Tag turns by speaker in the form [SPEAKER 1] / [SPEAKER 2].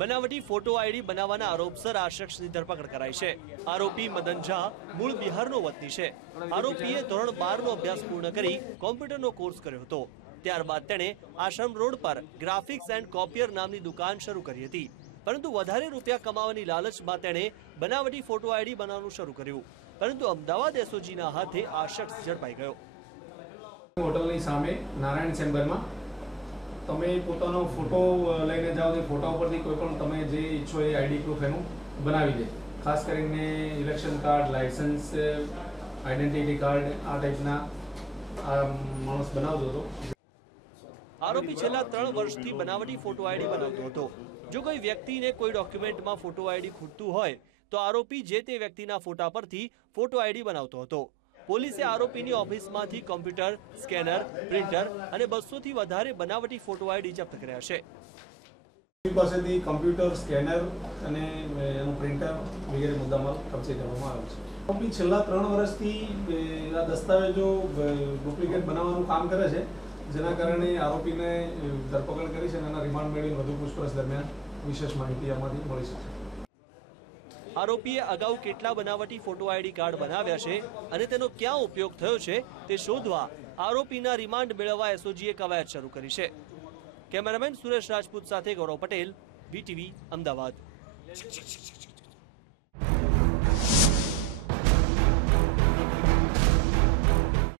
[SPEAKER 1] બનાવટી photo ID બનાવવાના આરોપસર આ શખ્સની ધરપકડ કરાઈ છે. આરોપી મદન ઝા મૂળ બિહારનો વતની છે. આરોપીએ ધોરણ બારનો અભ્યાસ પૂર્ણ કરી કોમ્પ્યુટરનો કોર્સ કર્યો હતો. ત્યારબાદ તેણે આશ્રમ રોડ પર ગ્રાફિક્સ એન્ડ કોપિયર નામની દુકાન શરૂ કરી હતી. પરંતુ વધારે રૂપિયા કમાવાની લાલચમાં તેણે બનાવટી ફોટો આઈડી બનાવવાનું શરૂ કર્યું. પરંતુ અમદાવાદ એસઓજીના હાથે આ શખ્સ ઝડપાઈ ગયો.
[SPEAKER 2] હોટલની સામે નારાયણ ચેમ્બરમાં તમે પોતાનો ફોટો લઈને જાઓ તે ફોટા ઉપરથી કોઈ પણ તમે જે ઈચ્છો એ આઈડી પ્રૂફ એનું બનાવી દે. ખાસ કરીને election card licence identity card આ ટાઈપના માણસ બનાવતો હતો.
[SPEAKER 1] આરોપી છેલ્લા ત્રણ વર્ષથી બનાવટી ફોટો આઈડી બનાવતો હતો. જો કોઈ વ્યક્તિને કોઈ ડોક્યુમેન્ટમાં ફોટો આઈડી ખૂટતું હોય, તો આરોપી જે તે વ્યક્તિના ફોટા પરથી ફોટો આઈડી બનાવતો હતો. પોલીસે આરોપીની ઓફિસમાંથી કોમ્પ્યુટર, સ્કેનર, પ્રિન્ટર અને બસોથી વધારે બનાવટી ફોટો આઈડી જપ્ત કર્યા છે.
[SPEAKER 2] પાસેથી કમ્પ્યુટર, સ્કેનર અને એનું પ્રિન્ટર વગેરે મુદ્દામાં કબજે કરવામાં આવ્યો છે. કંપની છેલ્લા ત્રણ વર્ષથી એના દસ્તાવેજો ડુપ્લિકેટ બનાવવાનું કામ કરે છે, જેના કારણે આરોપીને ધરપકડ કરી છે અને એના રિમાન્ડ મેળવી વધુ પૂછપરછ દરમિયાન વિશેષ માહિતી આમાંથી મળી શકે.
[SPEAKER 1] આરોપીએ અગાઉ કેટલા બનાવટી ફોટો આઈડી કાર્ડ બનાવ્યા છે અને તેનો ક્યાં ઉપયોગ થયો છે તે શોધવા આરોપીના રિમાન્ડ મેળવવા એસઓજીએ કવાયત શરૂ કરી છે. કેમેરામેન સુરેશ રાજપૂત સાથે ગૌરવ પટેલ વીટીવી અમદાવાદ.